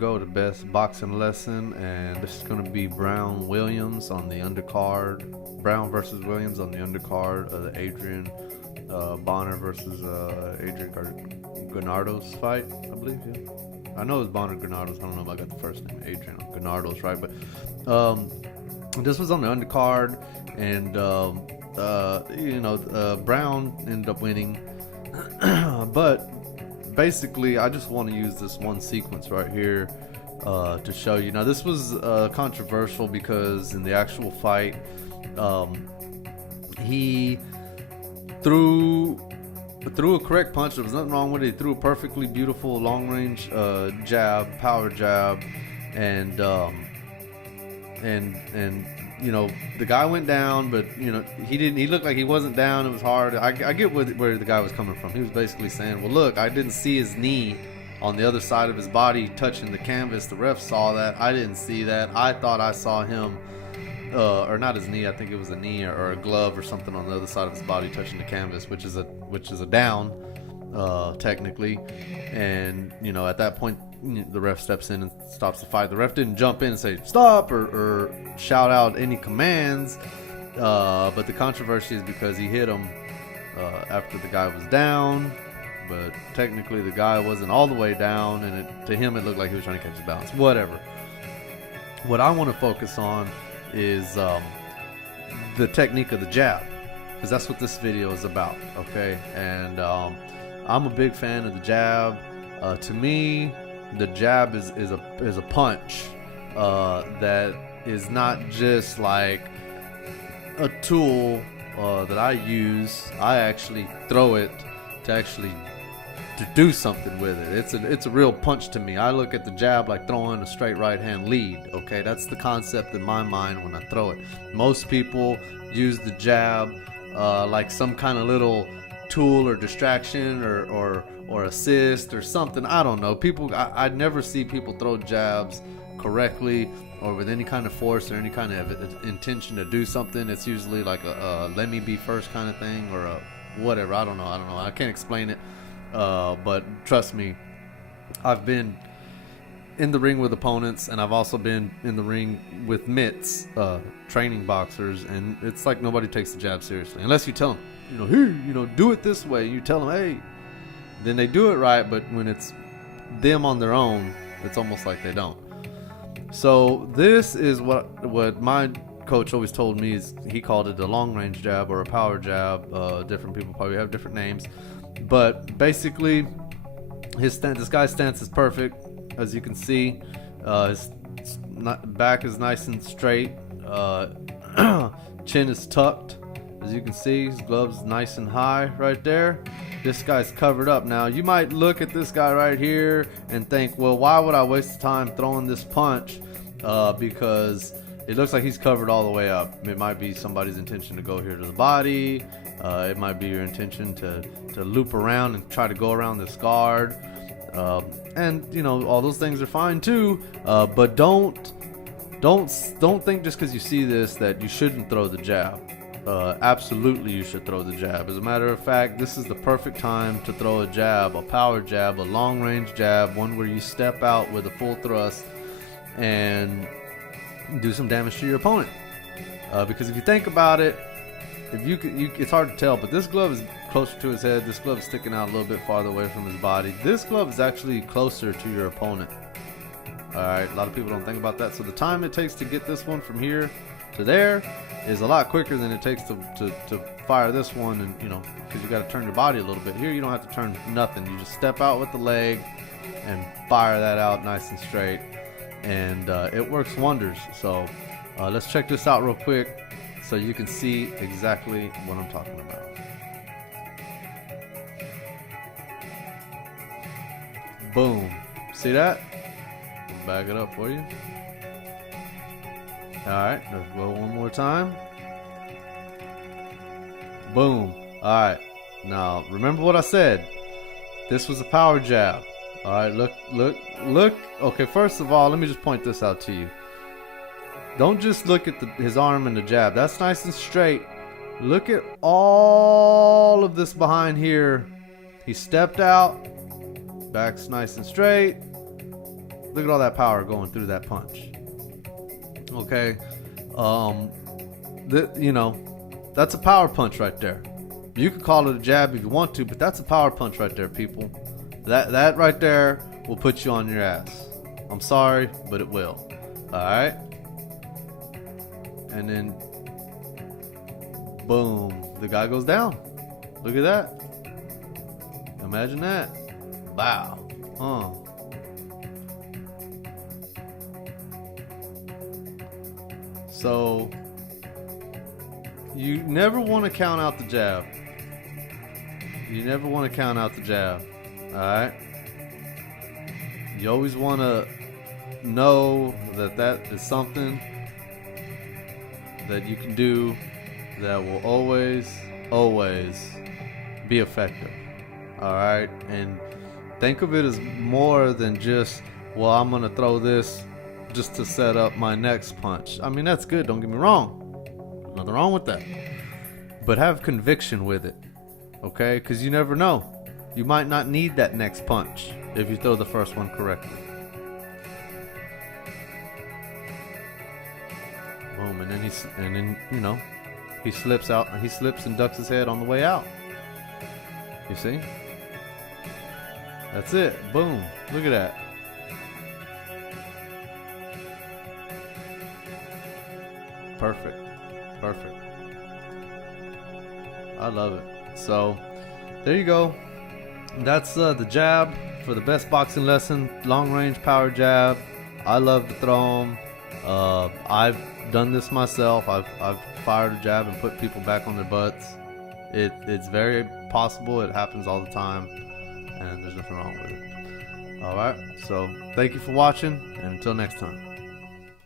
go to Best Boxing Lesson, and this is going to be Brown Williams on the undercard. Brown versus Williams on the undercard of the Adrian Bonner versus Adrian Granardos fight, I believe. Yeah, I know it's Bonner Granardos. I don't know if I got the first name, Adrian Granardos, right? But this was on the undercard, and Brown ended up winning, but basically, I just want to use this one sequence right here to show you. Now, this was controversial because in the actual fight, he threw a correct punch. There was nothing wrong with it. He threw a perfectly beautiful long-range jab, power jab, and the guy went down, but he didn't. He looked like he wasn't down. It was hard. I get where the guy was coming from. He was basically saying, "Well, look, I didn't see his knee on the other side of his body touching the canvas. The ref saw that. I didn't see that. I thought I saw him, or not his knee. I think it was a knee or a glove or something on the other side of his body touching the canvas, which is a down, technically. And at that point, the ref steps in and stops the fight. The ref didn't jump in and say stop or shout out any commands, but the controversy is because he hit him after the guy was down, but technically the guy wasn't all the way down, and to him it looked like he was trying to catch his balance. Whatever. What I want to focus on is the technique of the jab, because that's what this video is about, okay? And I'm a big fan of the jab. To me, the jab is a punch that is not just like a tool that I use. I actually throw it to do something with it. It's a real punch to me. I look at the jab like throwing a straight right hand lead. Okay, that's the concept in my mind when I throw it. Most people use the jab like some kind of little tool or distraction or assist or something. I don't know. I never see people throw jabs correctly or with any kind of force or any kind of intention to do something. It's usually like a let me be first kind of thing, or a whatever. I don't know. I can't explain it. But trust me, I've been in the ring with opponents, and I've also been in the ring with mitts, training boxers, and it's like nobody takes the jab seriously unless you tell them, here, do it this way. You tell them, hey, then they do it right. But when it's them on their own, it's almost like they don't. So this is what my coach always told me. Is he called it a long range jab or a power jab. Different people probably have different names, but basically this guy's stance is perfect, as you can see. His back is nice and straight, chin is tucked, as you can see. His gloves nice and high right there. This guy's covered up. Now you might look at this guy right here and think, well, why would I waste time throwing this punch? Because it looks like he's covered all the way up. It might be somebody's intention to go here to the body. It might be your intention to loop around and try to go around this guard. And all those things are fine too. But don't think just because you see this that you shouldn't throw the jab. Absolutely you should throw the jab. As a matter of fact, this is the perfect time to throw a jab, a power jab, a long range jab, one where you step out with a full thrust and do some damage to your opponent. Because if you think about it, it's hard to tell, but this glove is closer to his head. This glove is sticking out a little bit farther away from his body. This glove is actually closer to your opponent. Alright, a lot of people don't think about that. So the time it takes to get this one from here to there is a lot quicker than it takes to fire this one, and because you got to turn your body a little bit. Here you don't have to turn nothing. You just step out with the leg and fire that out nice and straight, and it works wonders. So let's check this out real quick so you can see exactly what I'm talking about. Boom. See that? I'll back it up for you. Alright, let's go one more time. Boom. Alright, now remember what I said. This was a power jab. Alright, look. Okay, first of all, let me just point this out to you. Don't just look at his arm and the jab. That's nice and straight. Look at all of this behind here. He stepped out. Back's nice and straight. Look at all that power going through that punch. Okay, you know, that's a power punch right there. You could call it a jab if you want to, but that's a power punch right there, people. That right there will put you on your ass. I'm sorry, but it will. Alright? And then, boom, the guy goes down. Look at that. Imagine that. Wow. So, you never want to count out the jab. You never want to count out the jab. Alright? You always want to know that that is something that you can do that will always be effective. Alright? And think of it as more than just, well, I'm going to throw this just to set up my next punch. I mean, that's good, don't get me wrong. Nothing wrong with that. But have conviction with it. Okay? Because you never know. You might not need that next punch if you throw the first one correctly. Boom, and then you know, he slips and ducks his head on the way out. You see? That's it. Boom. Look at that. Perfect. Perfect. I love it. So, there you go. That's the jab for the best boxing lesson. Long range power jab. I love to throw them. I've done this myself. I've fired a jab and put people back on their butts. It's very possible. It happens all the time, and there's nothing wrong with it. All right. So thank you for watching, and until next time.